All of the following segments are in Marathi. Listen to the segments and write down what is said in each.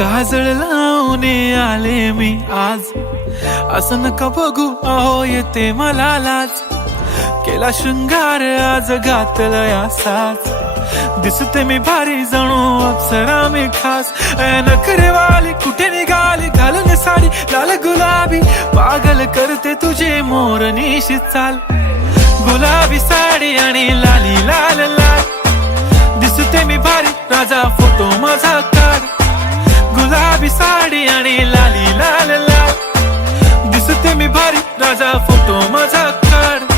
काजळ लावून आले मी आज, असं नका बघू अहो येते मला लाज. केला शृंगार आज घातला असाच, दिसते मी भारी जणू अप्सरा मी खास. नखरेवाली कुठे निघाली घालून साडी लाल गुलाबी, पागल करते तुझे मोरनीशी चाल. गुलाबी साडी आणि लाली लाल लाल, दिसते मी भारी राजा फोटो माझा काढ. गुलाबी साडी आणि लाली लाल लाल, दिसते मी भारी राजा फोटो माझा काढ.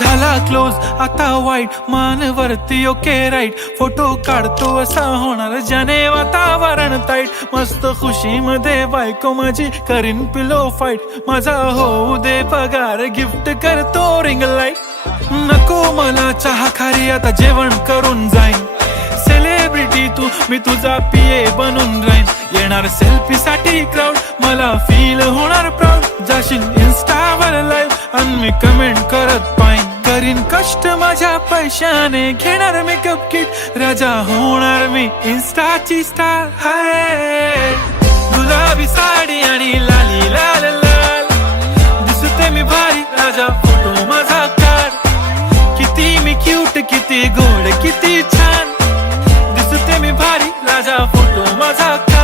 झाला क्लोज आता वाईट, मान वरती ओके राईट. फोटो काढतो असा होणार ज्याने वातावरण ताईट. मस्त खुशी मध्ये बायको माझी करीन पिलो फाईट. माझा होऊ दे पगार गिफ्ट करतो रिंग लाईट. नको मला चहा खारी आता जेवण करून जाईन. सेलिब्रिटी तू मी तुझा पिये बनून राहीन. येणार सेल्फी साठी क्राऊड मला फील होणार प्राऊड. जाशील इन्स्टावर लाईव्ह आणि मी कमेंट करत पाईन. करीन कष्ट माझ्या पैशाने घेणार मेकअप किट. राजा होणार मी इन्स्टाची स्टार. हाय गुलाबी साडी आणि लाली लाल लाल, दिसते मी भारी राजा फोटो माझा काढ. किती मी क्यूट किती गोड किती छान, दिसते मी भारी राजा फोटो माझा काढ.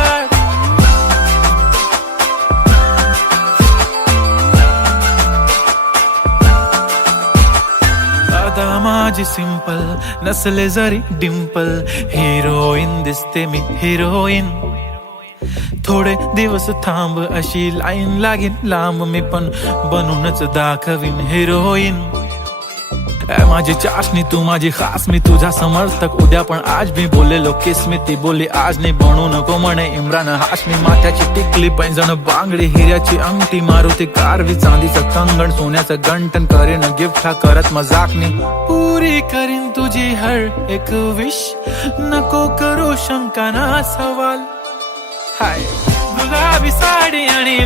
आता माझी सिंपल नसले जरी डिंपल, हिरोईन दिसते मी हिरोईन. थोडे दिवस थांब अशी लाईन लागेल लांब, मी पण बनूनच दाखवीन हिरोईन. माझी चाशनी तू माझी खास, मी तुझा समर्थक उद्या पण आज मी बोललेलो किस मी. ती बोलली आज नाही बनू नको म्हणे इम्रान हाशमी. माथ्याची टिकली पैंजण बांगडी हिऱ्याची अंगठी, मारुती कारवी चांदीचं कंगण सोन्याचं गंटन. करीन गिफ्ट हा करत मजाकनी, पुरी करीन तुझी हर एक विश. नको करू शंका ना सवाल. हाय गुलाबी साडी आणि